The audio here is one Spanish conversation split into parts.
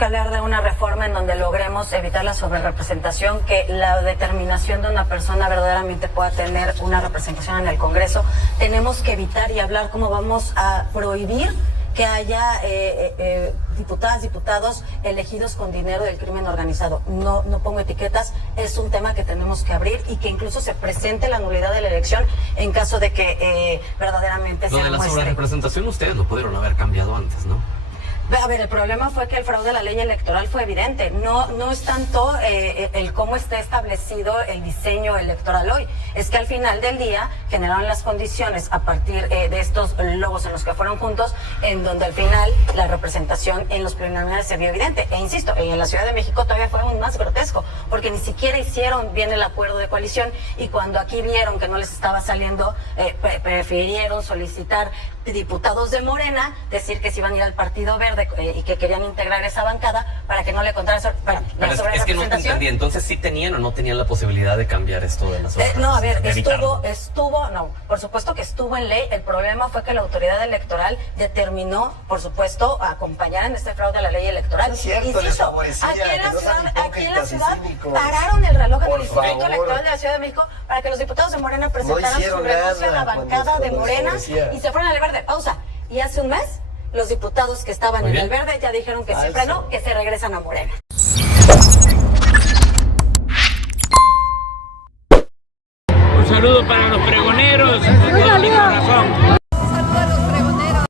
que hablar de una reforma en donde logremos evitar la sobrerepresentación, que la determinación de una persona verdaderamente pueda tener una representación en el Congreso. Tenemos que evitar y hablar cómo vamos a prohibir que haya diputadas, diputados elegidos con dinero del crimen organizado. No pongo etiquetas, es un tema que tenemos que abrir y que incluso se presente la nulidad de la elección en caso de que verdaderamente se demuestre. Lo de la sobrerepresentación ustedes lo pudieron haber cambiado antes, ¿no? A ver, el problema fue que el fraude a la ley electoral fue evidente. No es tanto el cómo está establecido el diseño electoral hoy. Es que al final del día generaron las condiciones a partir de estos logos en los que fueron juntos, en donde al final la representación en los plurinominales se vio evidente. E insisto, en la Ciudad de México todavía fue aún más grotesco, porque ni siquiera hicieron bien el acuerdo de coalición y cuando aquí vieron que no les estaba saliendo, prefirieron solicitar diputados de Morena, decir que se iban a ir al Partido Verde y que querían integrar esa bancada para que no le contara la sobrerepresentación. Es que no te entendí, entonces sí tenían o no tenían la posibilidad de cambiar esto de la sobrerepresentación. No, a ver, por supuesto que estuvo en ley. El problema fue que la autoridad electoral determinó, por supuesto, acompañar en este fraude a la ley electoral. Es cierto, insisto, aquí en la ciudad pararon el reloj del Instituto Electoral de la Ciudad de México para que los diputados de Morena presentaran su renuncia a la bancada de Morena y se fueron al verde. Pausa. Y hace un mes, los diputados que estaban en el verde ya dijeron que siempre no, que se regresan a Morena. Un saludo para los pregoneros, con todo mi corazón. Un saludo a los pregoneros.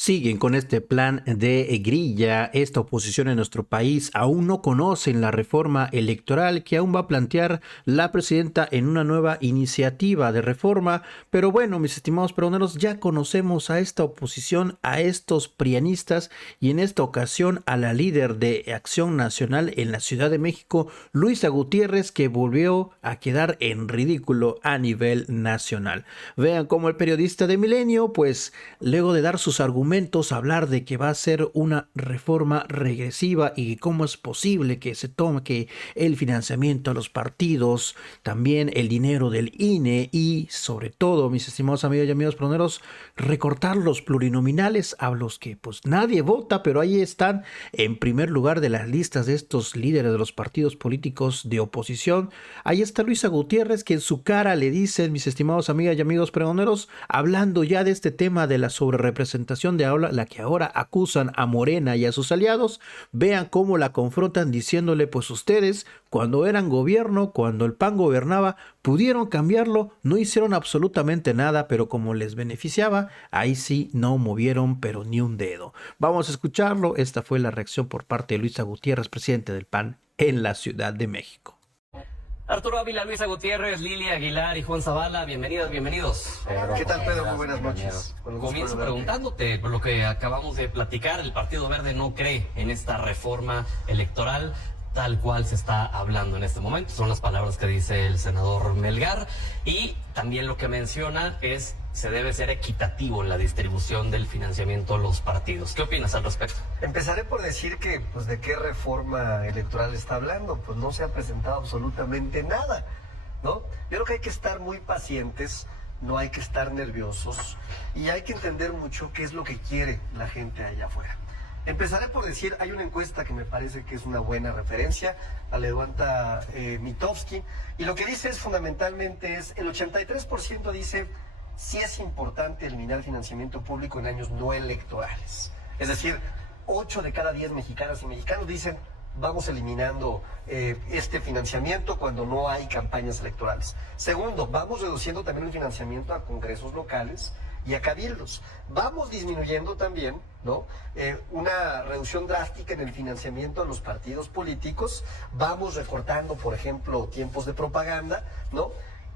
Siguen con este plan de grilla. Esta oposición en nuestro país aún no conocen la reforma electoral que aún va a plantear la presidenta en una nueva iniciativa de reforma. Pero bueno, mis estimados pregoneros, ya conocemos a esta oposición, a estos prianistas y en esta ocasión a la líder de Acción Nacional en la Ciudad de México, Luisa Gutiérrez, que volvió a quedar en ridículo a nivel nacional. Vean cómo el periodista de Milenio, pues luego de dar sus argumentos, hablar de que va a ser una reforma regresiva y cómo es posible que se tome que el financiamiento a los partidos, también el dinero del INE y sobre todo, mis estimados amigos y amigos pregoneros, recortar los plurinominales a los que pues nadie vota, pero ahí están en primer lugar de las listas de estos líderes de los partidos políticos de oposición. Ahí está Luisa Gutiérrez, que en su cara le dicen, mis estimados amigas y amigos pregoneros, hablando ya de este tema de la sobrerepresentación de la que ahora acusan a Morena y a sus aliados. Vean cómo la confrontan diciéndole, pues ustedes cuando eran gobierno, cuando el PAN gobernaba, pudieron cambiarlo, no hicieron absolutamente nada, pero como les beneficiaba, ahí sí no movieron pero ni un dedo. Vamos a escucharlo. Esta fue la reacción por parte de Luisa Gutiérrez, presidente del PAN en la Ciudad de México. Arturo Ávila, Luisa Gutiérrez, Lilia Aguilar y Juan Zavala, bienvenidos. ¿Qué tal, Pedro? Muy buenas noches. Comienzo preguntándote por lo que acabamos de platicar. El Partido Verde no cree en esta reforma electoral tal cual se está hablando en este momento. Son las palabras que dice el senador Melgar. Y también lo que menciona es se debe ser equitativo en la distribución del financiamiento a los partidos. ¿Qué opinas al respecto? Empezaré por decir que, pues, ¿de qué reforma electoral está hablando? Pues no se ha presentado absolutamente nada, ¿no? Yo creo que hay que estar muy pacientes, no hay que estar nerviosos y hay que entender mucho qué es lo que quiere la gente allá afuera. Empezaré por decir, hay una encuesta que me parece que es una buena referencia, la levanta Mitofsky, y lo que dice es fundamentalmente el 83% dice sí es importante eliminar financiamiento público en años no electorales. Es decir, 8 de cada 10 mexicanas y mexicanos dicen vamos eliminando este financiamiento cuando no hay campañas electorales. Segundo, vamos reduciendo también el financiamiento a congresos locales y a cabildos. Vamos disminuyendo también, ¿no? Una reducción drástica en el financiamiento a los partidos políticos. Vamos recortando, por ejemplo, tiempos de propaganda, ¿no?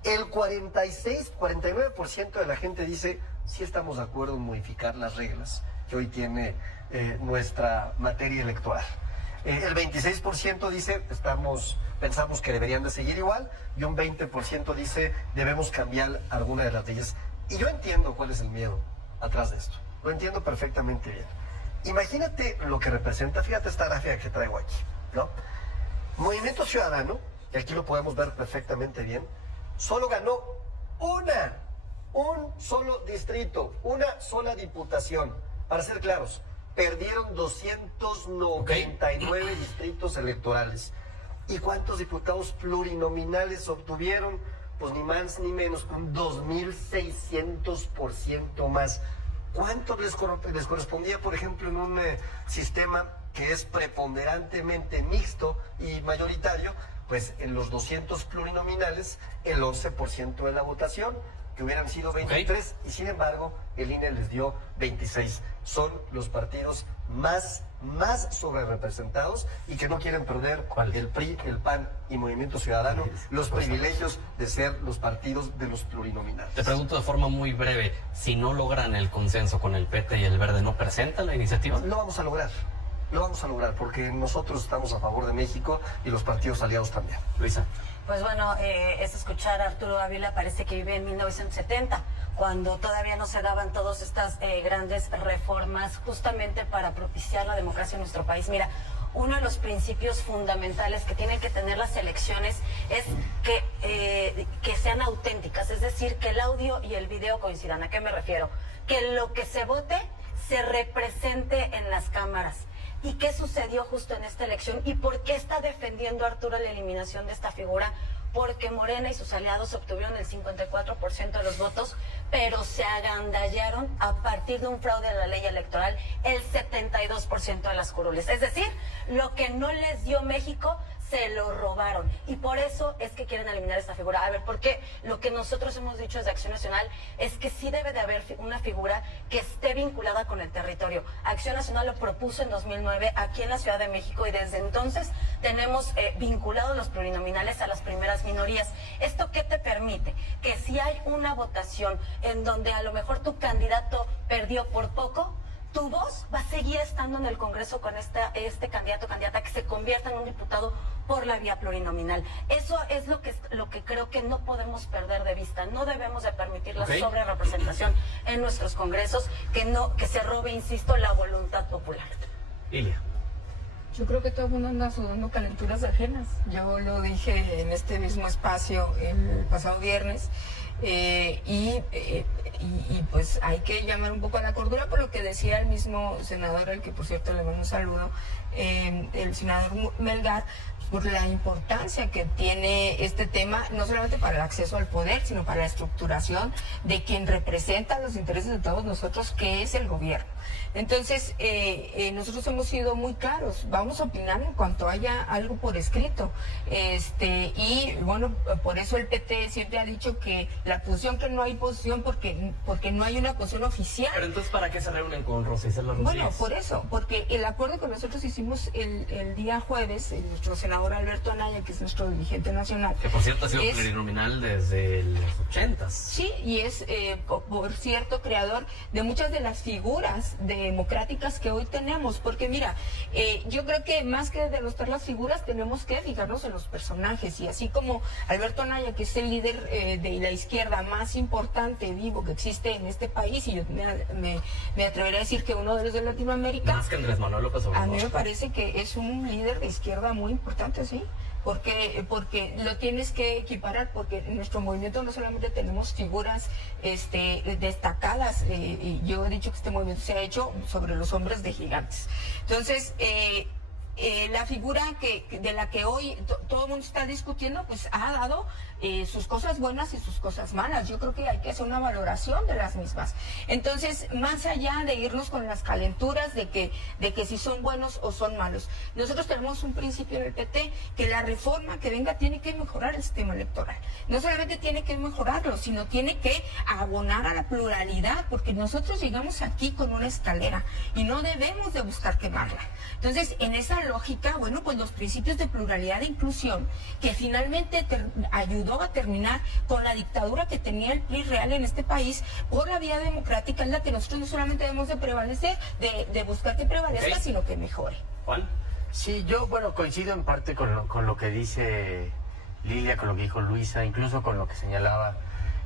El 49% de la gente dice sí estamos de acuerdo en modificar las reglas que hoy tiene nuestra materia electoral. El 26% dice pensamos que deberían de seguir igual y un 20% dice debemos cambiar alguna de las leyes. Y yo entiendo cuál es el miedo atrás de esto. Lo entiendo perfectamente bien. Imagínate lo que representa, fíjate esta gráfica que traigo aquí, ¿no? Movimiento Ciudadano, y aquí lo podemos ver perfectamente bien, solo ganó un solo distrito, una sola diputación. Para ser claros, perdieron 299 distritos electorales. ¿Y cuántos diputados plurinominales obtuvieron? Pues ni más ni menos, un 2.600% más. ¿Cuánto les correspondía, por ejemplo, en un sistema que es preponderantemente mixto y mayoritario? Pues en los 200 plurinominales, el 11% de la votación, que hubieran sido 23, y sin embargo, el INE les dio 26. Son los partidos más sobrerepresentados y que no quieren perder el PRI, el PAN y Movimiento Ciudadano los privilegios de ser los partidos de los plurinominales. Te pregunto de forma muy breve, si no logran el consenso con el PT y el Verde, ¿no presentan la iniciativa? Lo vamos a lograr. Lo vamos a lograr porque nosotros estamos a favor de México y los partidos aliados también. Luisa. Pues bueno, es escuchar a Arturo Ávila, parece que vive en 1970, cuando todavía no se daban todas estas grandes reformas justamente para propiciar la democracia en nuestro país. Mira, uno de los principios fundamentales que tienen que tener las elecciones es que sean auténticas, es decir, que el audio y el video coincidan. ¿A qué me refiero? Que lo que se vote se represente en las cámaras. ¿Y qué sucedió justo en esta elección? ¿Y por qué está defendiendo Arturo la eliminación de esta figura? Porque Morena y sus aliados obtuvieron el 54% de los votos, pero se agandallaron a partir de un fraude a la ley electoral el 72% de las curules. Es decir, lo que no les dio México se lo robaron. Y por eso es que quieren eliminar esta figura. A ver, porque lo que nosotros hemos dicho desde Acción Nacional es que sí debe de haber una figura que esté vinculada con el territorio. Acción Nacional lo propuso en 2009 aquí en la Ciudad de México y desde entonces tenemos vinculados los plurinominales a las primeras minorías. ¿Esto qué te permite? Que si hay una votación en donde a lo mejor tu candidato perdió por poco, tu voz va a seguir estando en el Congreso con este candidato o candidata que se convierta en un diputado por la vía plurinominal. Eso es lo que creo que no podemos perder de vista. No debemos de permitir la sobrerepresentación en nuestros congresos, que se robe, insisto, la voluntad popular. Ilia. Yo creo que todo el mundo anda sudando calenturas ajenas. Yo lo dije en este mismo espacio el pasado viernes. Y pues hay que llamar un poco a la cordura por lo que decía el mismo senador, al que por cierto le mando un saludo, el senador Melgar, por la importancia que tiene este tema, no solamente para el acceso al poder, sino para la estructuración de quien representa los intereses de todos nosotros, que es el gobierno. Entonces, nosotros hemos sido muy claros, vamos a opinar en cuanto haya algo por escrito. Y bueno, por eso el PT siempre ha dicho que la posición, que no hay posición porque no hay una posición oficial. Pero entonces, ¿para qué se reúnen con Rosa Isela Rodríguez? Bueno, por eso, porque el acuerdo que nosotros hicimos el día jueves, nuestro senador Alberto Anaya, que es nuestro dirigente nacional. Que por cierto ha sido plurinominal desde los 80s. Sí, y es, por cierto, creador de muchas de las figuras democráticas que hoy tenemos. Porque mira, yo creo que más que derrotar las figuras, tenemos que fijarnos en los personajes. Y así como Alberto Anaya, que es el líder de la izquierda más importante, vivo, que existe en este país, y yo me atrevería a decir que uno de los de Latinoamérica. Más que Andrés Manuel López Obrador. A mí me parece que es un líder de izquierda muy importante, sí, porque lo tienes que equiparar, porque en nuestro movimiento no solamente tenemos figuras destacadas, y yo he dicho que este movimiento se ha hecho sobre los hombres de gigantes. Entonces, la figura de la que hoy todo el mundo está discutiendo, pues ha dado sus cosas buenas y sus cosas malas. Yo creo que hay que hacer una valoración de las mismas. Entonces, más allá de irnos con las calenturas de que si son buenos o son malos, nosotros tenemos un principio en el PT, que la reforma que venga tiene que mejorar el sistema electoral. No solamente tiene que mejorarlo, sino tiene que abonar a la pluralidad, porque nosotros llegamos aquí con una escalera y no debemos de buscar quemarla. Entonces, en esa lógica, bueno, pues los principios de pluralidad e inclusión, que finalmente ayudó a terminar con la dictadura que tenía el PRI real en este país, por la vía democrática, es la que nosotros no solamente debemos de prevalecer, de buscar que prevalezca, sino que mejore. Juan. Sí, yo, bueno, coincido en parte con lo que dice Lilia, con lo que dijo Luisa, incluso con lo que señalaba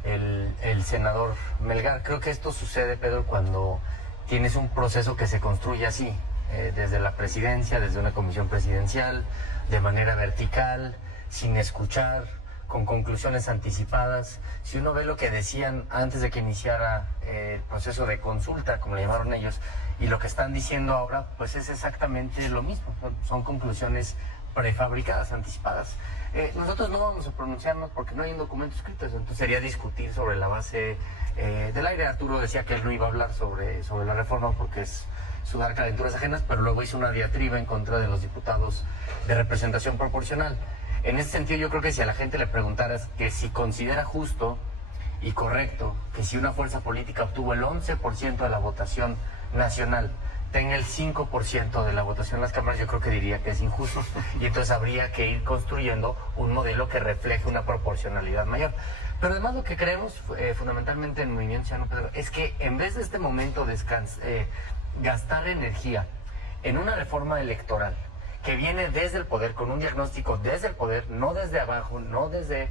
el senador Melgar. Creo que esto sucede, Pedro, cuando tienes un proceso que se construye así, desde la presidencia, desde una comisión presidencial, de manera vertical, sin escuchar, con conclusiones anticipadas. Si uno ve lo que decían antes de que iniciara el proceso de consulta, como le llamaron ellos, y lo que están diciendo ahora, pues es exactamente lo mismo. Son conclusiones prefabricadas, anticipadas. Nosotros no vamos a pronunciarnos porque no hay un documento escrito, entonces sería discutir sobre la base del aire. Arturo decía que él no iba a hablar sobre la reforma porque es sudar calenturas ajenas, pero luego hizo una diatriba en contra de los diputados de representación proporcional. En ese sentido, yo creo que si a la gente le preguntaras que si considera justo y correcto que si una fuerza política obtuvo el 11% de la votación nacional, tenga el 5% de la votación en las cámaras, yo creo que diría que es injusto. Y entonces habría que ir construyendo un modelo que refleje una proporcionalidad mayor. Pero además lo que creemos fundamentalmente en Movimiento Ciudadano, Pedro, es que en vez de este momento gastar energía en una reforma electoral que viene desde el poder, con un diagnóstico desde el poder, no desde abajo, no desde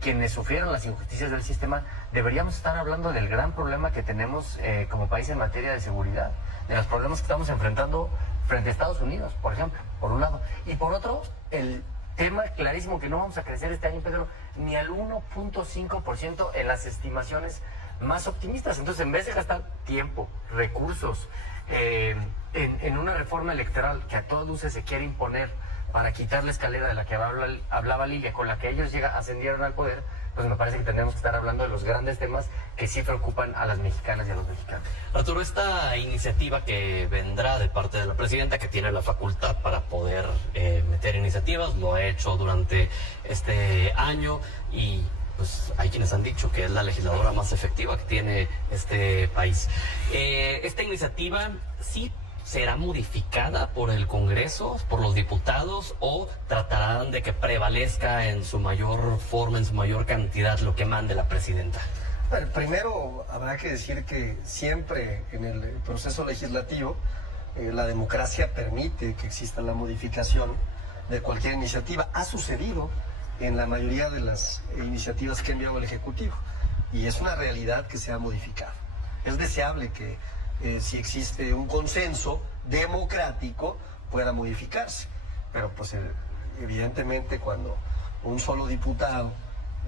quienes sufrieron las injusticias del sistema, deberíamos estar hablando del gran problema que tenemos como país en materia de seguridad, de los problemas que estamos enfrentando frente a Estados Unidos, por ejemplo, por un lado. Y por otro, el tema clarísimo que no vamos a crecer este año, Pedro, ni al 1.5% en las estimaciones más optimistas. Entonces, en vez de gastar tiempo, recursos en una reforma electoral que a todas luces se quiere imponer para quitar la escalera de la que hablaba Lilia, con la que ellos ascendieron al poder, pues me parece que tendremos que estar hablando de los grandes temas que sí preocupan a las mexicanas y a los mexicanos. Arturo, esta iniciativa que vendrá de parte de la presidenta, que tiene la facultad para poder meter iniciativas, lo ha hecho durante este año y pues hay quienes han dicho que es la legisladora más efectiva que tiene este país. Esta iniciativa sí será modificada por el Congreso, por los diputados, o tratarán de que prevalezca en su mayor forma, en su mayor cantidad, lo que mande la presidenta. Bueno, primero habrá que decir que siempre en el proceso legislativo la democracia permite que exista la modificación de cualquier iniciativa. Ha sucedido en la mayoría de las iniciativas que ha enviado el Ejecutivo y es una realidad que se ha modificado. Es deseable que si existe un consenso democrático pueda modificarse, pero pues evidentemente cuando un solo diputado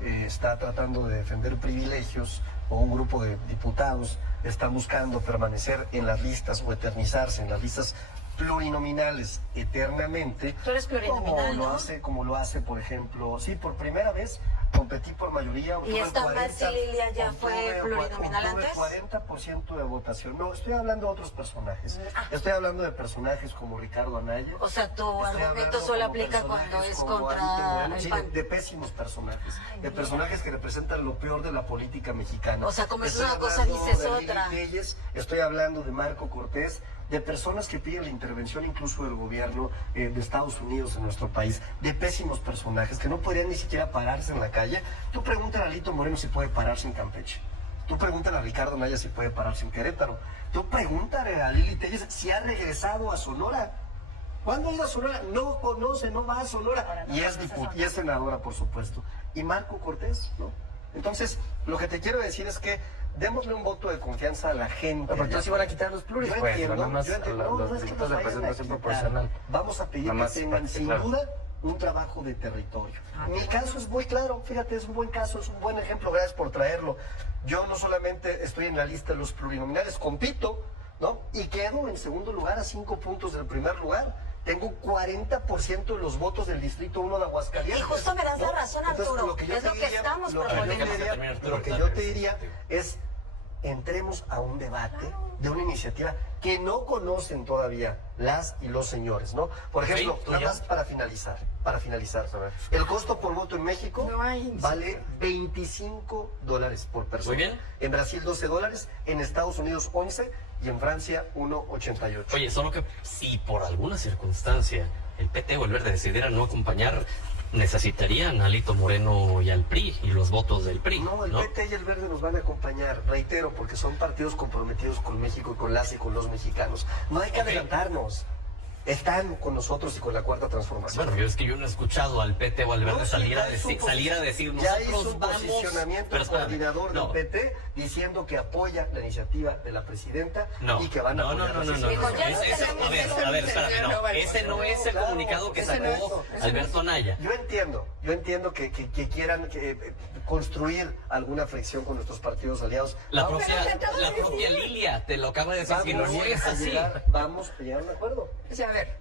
está tratando de defender privilegios o un grupo de diputados está buscando permanecer en las listas o eternizarse en las listas plurinominales eternamente. Tú eres plurinominal, ¿no? Como lo hace, por ejemplo, sí, por primera vez competí por mayoría. ¿Y esta Marci Lilia ya fue plurinominal antes? 40% de votación. No, estoy hablando de otros personajes. Estoy hablando de personajes como Ricardo Anaya. O sea, tu argumento solo aplica cuando es contra el sí, PAN. de pésimos personajes. De personajes que representan lo peor de la política mexicana. O sea, como es una Estoy cosa, hablando dices de otra. Lili Telles, estoy hablando de Marco Cortés, de personas que piden la intervención incluso del gobierno de Estados Unidos en nuestro país, de pésimos personajes que no podrían ni siquiera pararse en la calle. Tú pregúntale a Alito Moreno si puede pararse en Campeche. Tú pregúntale a Ricardo Naya si puede pararse en Querétaro. Tú pregúntale a Lili Telles si ha regresado a Sonora. ¿Cuándo ha ido a Sonora? No conoce, no va a Sonora. Y es senadora, por supuesto. Y Marco Cortés, ¿no? Entonces, lo que te quiero decir es que démosle un voto de confianza a la gente. Pero entonces iban a quitar los pluris, Yo pues, entiendo, nada más yo entiendo. los No es que delitos nos de vayan a representación quitar. proporcional. Vamos a pedir Nada que más tengan, para que sin claro. duda, un trabajo de territorio. Mi caso es muy claro, fíjate, es un buen caso, es un buen ejemplo, gracias por traerlo. Yo no solamente estoy en la lista de los plurinominales, compito, ¿no? Y quedo en segundo lugar a 5 puntos del primer lugar. Tengo 40% de los votos del Distrito 1 de Aguascalientes. Y justo me das la razón, Entonces, Arturo, lo que yo es te lo que diría- estamos lo que yo proponiendo. te diría- Lo que yo te diría es, entremos a un debate de una iniciativa que no conocen todavía las y los señores, ¿no? Por ejemplo, Sí, nada ya. más para finalizar, el costo por voto en México No hay vale $25 por persona. Muy bien. En Brasil $12, en Estados Unidos 11 y en Francia 1.88. Oye, solo que si por alguna circunstancia el PT o el Verde decidieran no acompañar, necesitarían a Alito Moreno y al PRI y los votos del PRI, No, el PT y el Verde nos van a acompañar, reitero, porque son partidos comprometidos con México y con las y con los mexicanos. No hay que Ok. adelantarnos. están con nosotros y con la Cuarta Transformación. Bueno, es que yo no he escuchado al PT o al Verde No, salir, ya a hizo decir ya hizo nosotros un vamos... posicionamiento Pero el espérame, coordinador no. del PT diciendo que apoya la iniciativa de la presidenta No, y que van a no, apoyar no, la no, Dijo, ya no Ese- tenemos a ver, espérame, no. Ese no es el Claro, comunicado que ese no sacó es, Alberto Anaya. Yo entiendo que quieran construir alguna fricción con nuestros partidos aliados. La Vamos- propia Lilia te lo acaba de decir, que no es así. Vamos a llegar a un acuerdo. O sea, a ver,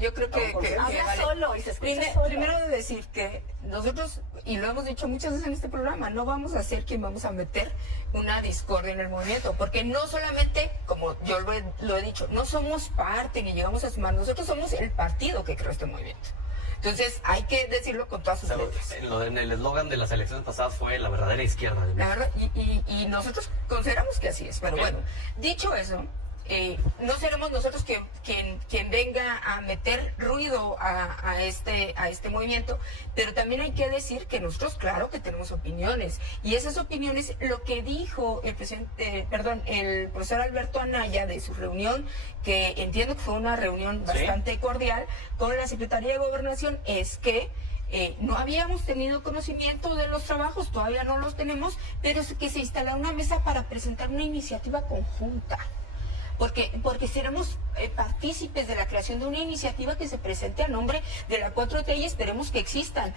yo creo que Habla vale. solo y se escucha solo. Primero de decir que nosotros, y lo hemos dicho muchas veces en este programa, no vamos a ser quien vamos a meter una discordia en el movimiento, porque no solamente, como yo lo he dicho, no somos parte ni llegamos a sumar, nosotros somos el partido que creó este movimiento. Entonces hay que decirlo con todas sus letras. En el eslogan de las elecciones pasadas fue la verdadera izquierda de La México. verdad, y nosotros consideramos que así es. Pero bueno, dicho eso, no seremos nosotros quien venga a meter ruido a este movimiento, pero también hay que decir que nosotros, claro que tenemos opiniones, y esas opiniones, lo que dijo el profesor Alberto Anaya de su reunión, que entiendo que fue una reunión bastante cordial con la Secretaría de Gobernación, es que no habíamos tenido conocimiento de los trabajos, todavía no los tenemos, pero es que se instala una mesa para presentar una iniciativa conjunta. Porque seremos partícipes de la creación de una iniciativa que se presente a nombre de la 4T y esperemos que existan,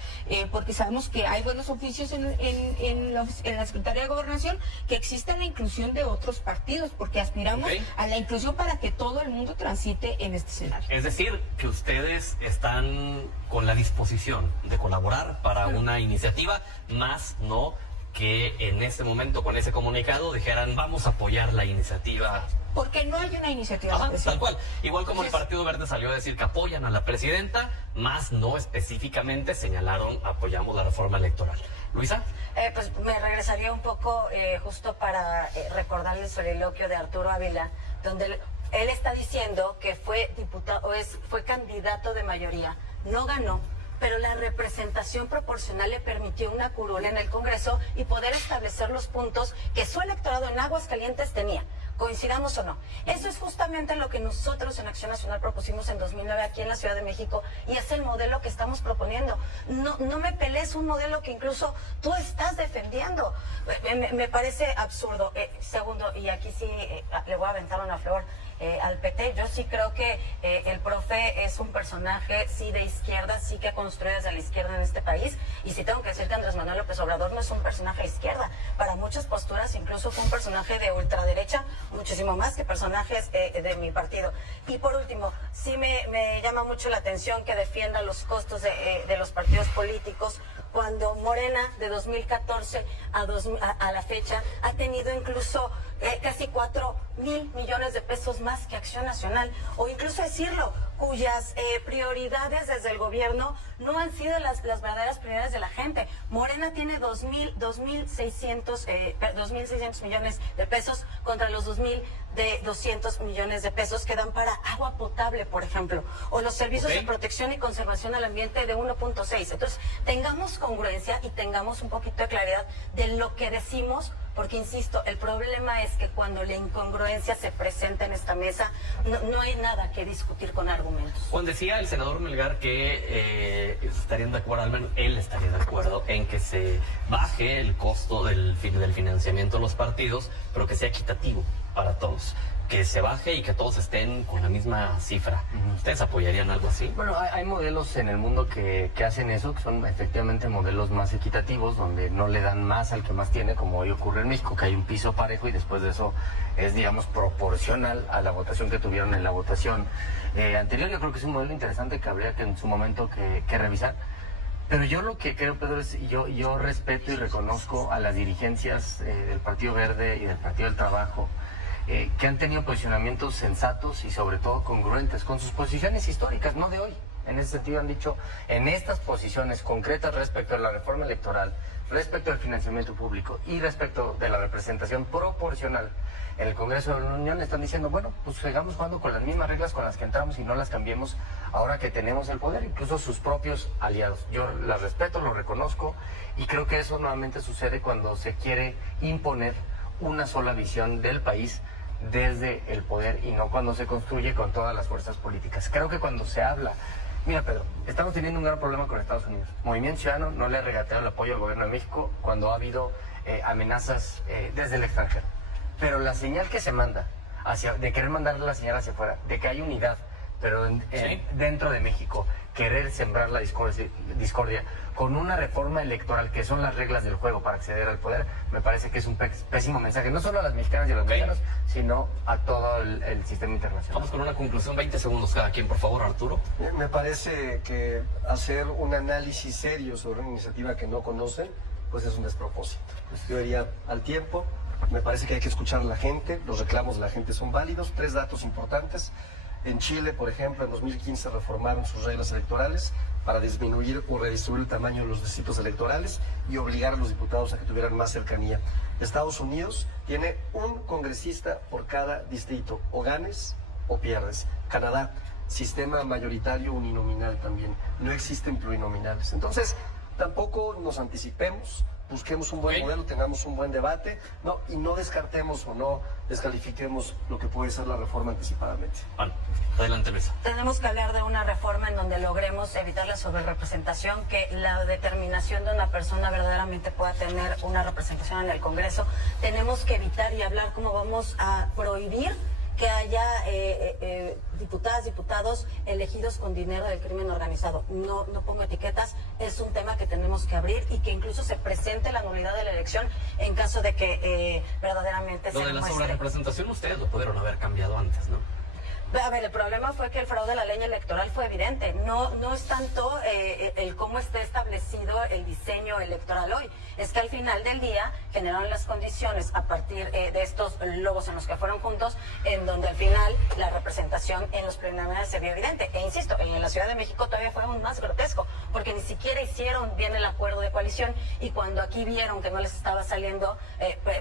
porque sabemos que hay buenos oficios en la Secretaría de Gobernación, que exista la inclusión de otros partidos, porque aspiramos a la inclusión para que todo el mundo transite en este escenario. Es decir, que ustedes están con la disposición de colaborar para una iniciativa, más no que en este momento con ese comunicado dijeran vamos a apoyar la iniciativa. Porque no hay una iniciativa. Ajá, tal cual. Igual como el Entonces, Partido Verde salió a decir que apoyan a la presidenta, más no específicamente señalaron apoyamos la reforma electoral. Luisa. Pues me regresaría un poco justo para recordarle el soliloquio de Arturo Ávila, donde él está diciendo que fue diputado, fue candidato de mayoría, no ganó, pero la representación proporcional le permitió una curul en el Congreso y poder establecer los puntos que su electorado en Aguascalientes tenía, coincidamos o no. Eso es justamente lo que nosotros en Acción Nacional propusimos en 2009 aquí en la Ciudad de México y es el modelo que estamos proponiendo. No me pelees un modelo que incluso tú estás defendiendo. Me parece absurdo. Segundo, y aquí sí le voy a aventar una flor al PT. Yo sí creo que el profe es un personaje, sí, de izquierda, sí que ha construido desde la izquierda en este país. Y sí tengo que decir que Andrés Manuel López Obrador no es un personaje de izquierda. Para muchas posturas incluso fue un personaje de ultraderecha, muchísimo más que personajes de mi partido. Y por último, sí me llama mucho la atención que defienda los costos de los partidos políticos, cuando Morena de 2014 a la fecha ha tenido incluso casi 4,000 millones de pesos más que Acción Nacional, o incluso decirlo, cuyas prioridades desde el gobierno no han sido las verdaderas prioridades de la gente. Morena tiene 2,600 millones de pesos contra los 2,200 millones de pesos que dan para agua potable, por ejemplo, o los servicios de protección y conservación al ambiente de 1.6. Entonces, tengamos congruencia y tengamos un poquito de claridad de lo que decimos, porque insisto, el problema es que cuando la incongruencia se presenta en esta mesa, no hay nada que discutir con argumentos. Juan, decía el senador Melgar que estarían de acuerdo, al menos él estaría de acuerdo en que se baje el costo del financiamiento de los partidos, pero que sea equitativo para todos, que se baje y que todos estén con la misma cifra. ¿Ustedes apoyarían algo así? Bueno, hay modelos en el mundo que hacen eso, que son efectivamente modelos más equitativos, donde no le dan más al que más tiene, como hoy ocurre en México, que hay un piso parejo y después de eso es, digamos, proporcional a la votación que tuvieron en la votación anterior. Yo creo que es un modelo interesante que habría que en su momento que revisar. Pero yo lo que creo, Pedro, es yo respeto y reconozco a las dirigencias del Partido Verde y del Partido del Trabajo, que han tenido posicionamientos sensatos y sobre todo congruentes con sus posiciones históricas, no de hoy. En ese sentido han dicho, en estas posiciones concretas respecto a la reforma electoral, respecto al financiamiento público y respecto de la representación proporcional en el Congreso de la Unión, están diciendo, bueno, pues sigamos jugando con las mismas reglas con las que entramos y no las cambiemos ahora que tenemos el poder, incluso sus propios aliados. Yo las respeto, lo reconozco y creo que eso nuevamente sucede cuando se quiere imponer una sola visión del país desde el poder y no cuando se construye con todas las fuerzas políticas. Creo que cuando se habla... Mira, Pedro, estamos teniendo un gran problema con Estados Unidos. Movimiento Ciudadano no le ha regateado el apoyo al gobierno de México cuando ha habido amenazas desde el extranjero. Pero la señal que se manda, de querer mandarle la señal hacia afuera, de que hay unidad, pero dentro de México, querer sembrar la discordia con una reforma electoral, que son las reglas del juego para acceder al poder, me parece que es un pésimo mensaje, no solo a las mexicanas y a los mexicanos, sino a todo el sistema internacional. Vamos con una conclusión, 20 segundos cada quien, por favor, Arturo. Me parece que hacer un análisis serio sobre una iniciativa que no conocen, pues es un despropósito. Yo diría al tiempo, me parece que hay que escuchar a la gente, los reclamos de la gente son válidos. 3 datos importantes. En Chile, por ejemplo, en 2015 reformaron sus reglas electorales para disminuir o redistribuir el tamaño de los distritos electorales y obligar a los diputados a que tuvieran más cercanía. Estados Unidos tiene un congresista por cada distrito, o ganes o pierdes. Canadá, sistema mayoritario uninominal también, no existen plurinominales. Entonces, tampoco nos anticipemos, busquemos un buen modelo, tengamos un buen debate, y no descartemos o no descalifiquemos lo que puede ser la reforma anticipadamente. Bueno, adelante, Luisa. Tenemos que hablar de una reforma en donde logremos evitar la sobrerepresentación, que la determinación de una persona verdaderamente pueda tener una representación en el Congreso. Tenemos que evitar y hablar cómo vamos a prohibir que haya diputadas, diputados elegidos con dinero del crimen organizado. No pongo etiquetas, es un tema que tenemos que abrir y que incluso se presente la nulidad de la elección en caso de que verdaderamente Lo se de la muestre. sobrerepresentación ustedes lo pudieron haber cambiado antes, ¿no? A ver, el problema fue que el fraude a la ley electoral fue evidente. No es tanto el cómo está establecido el diseño electoral hoy. Es que al final del día generaron las condiciones a partir de estos logos en los que fueron juntos, en donde al final la representación en los preliminares se vio evidente. E insisto, en la Ciudad de México todavía fue aún más grotesco, porque ni siquiera hicieron bien el acuerdo de coalición y cuando aquí vieron que no les estaba saliendo,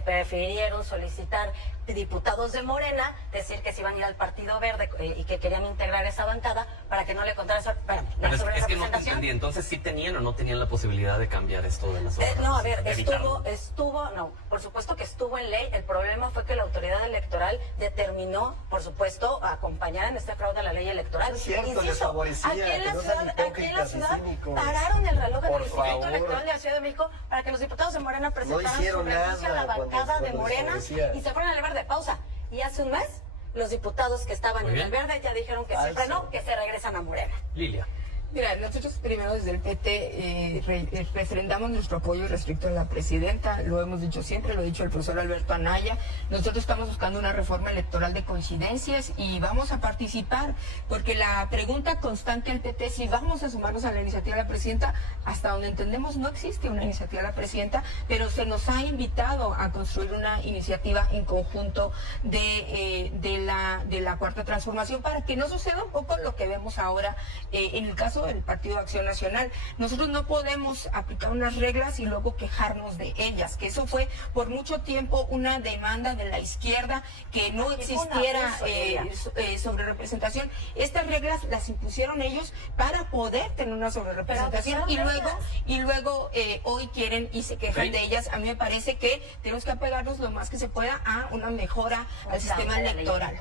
prefirieron solicitar diputados de Morena, decir que se iban a ir al Partido Verde y que querían integrar esa bancada para que no le contaran la Pero es que no te sobrerepresentación. entendí, entonces sí tenían o no tenían la posibilidad de cambiar esto de la sobrerepresentación. No, a ver, evitarlo. no, por supuesto que estuvo en ley. El problema fue que la autoridad electoral determinó, por supuesto, acompañar en este fraude a la ley electoral. Es cierto, Insisto, les favorecía, aquí en que la no ciudad, sean aquí en la hipócritas y ciudad cínicos. pararon el reloj en Por el Instituto favor. Electoral de la Ciudad de México para que los diputados de Morena presentaran su hicieron renuncia a la nada cuando bancada de les Morena favorecía. y se fueron al verde. Pausa. Y hace un mes, los diputados que estaban Muy en bien. el verde ya dijeron que se Falso. frenó, que se regresan a Morena. Lilia. Mira, nosotros primero desde el PT refrendamos nuestro apoyo respecto a la presidenta, lo hemos dicho siempre, lo ha dicho el profesor Alberto Anaya. Nosotros estamos buscando una reforma electoral de coincidencias y vamos a participar, porque la pregunta constante al PT, si vamos a sumarnos a la iniciativa de la presidenta, hasta donde entendemos no existe una iniciativa de la presidenta, pero se nos ha invitado a construir una iniciativa en conjunto de la Cuarta Transformación para que no suceda un poco lo que vemos ahora en el caso del Partido de Acción Nacional. Nosotros no podemos aplicar unas reglas y luego quejarnos de ellas, que eso fue por mucho tiempo una demanda de la izquierda, que no existiera sobre representación. Estas reglas las impusieron ellos para poder tener una sobre representación y luego hoy quieren y se quejan de ellas. A mí me parece que tenemos que apegarnos lo más que se pueda a una mejora al sistema electoral.